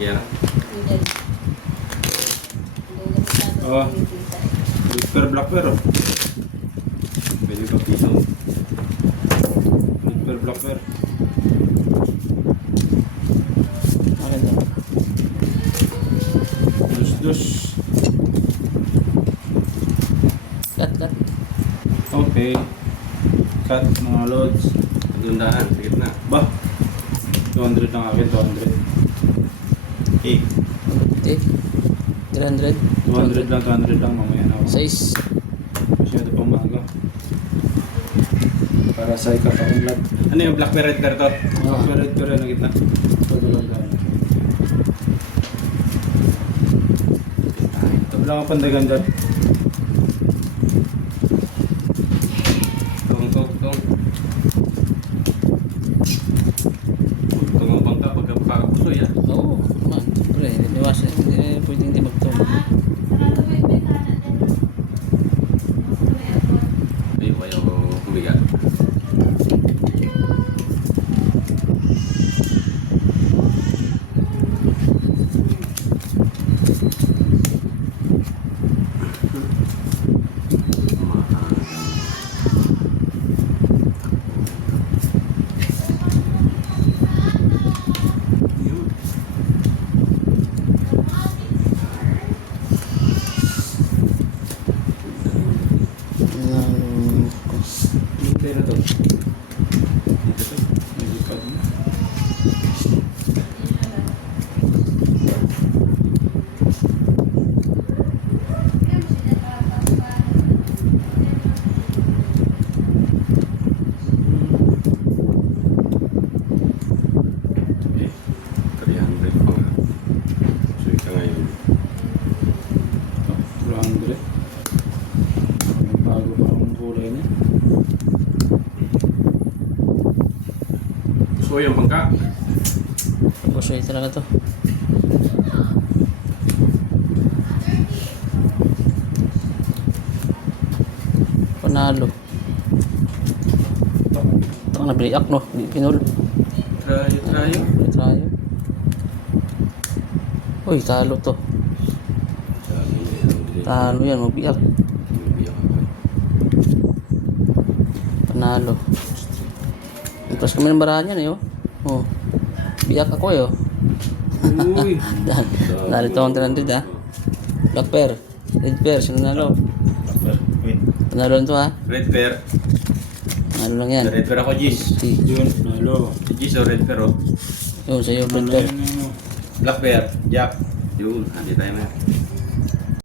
Yeah. Oh. Black pair oh. Pwede pa piso. Black pair. Maganda. Dus. Cut. Okay. Cut mga loads. Pagundahan, sa gitna. Bah. 200 lang akin, 200. Okay. 300. 200 lang mamaya na ako. Size. Masyado pang maaga. Para sa ikapaunlad. Ano yung black pair red pair to? Black pair red pair na gitna. Ito lang. Ito lang ang pandagan dyan. Tong. Tong ang bangka pagkakapusoy ah. Oo, man. Siyempre, liwasan. Pwede hindi magtong. Ayaw kumiga. Hintay na to. Dito to. May lipad na. Eh, 300 pa nga. Pusoy ka ngayon. 200. May bago pa akong kulay na. Pusoy ang bangka. Tapos yun talaga to. Panalo. Ito ang nabiliak no. Di pinul. Trayo. Tayo. Uy, talo to. Talo yan, mabiyak. Panalo. Impas kami ng barahan yan eh, oh. Oh. Biyak ako eh, oh. Uy! Narito ang 300 ah. Black pair. Red pair, sino nalo? Wait. Panalo lang to ha. Red pair. Panalo lang yan. Red pair ako, Gis. Yun, nalo. Si Gis o red pair oh. Yun, sa'yo, red Nalo pair. yan, ano. Black pair. Jack. Yun, hindi tayo na.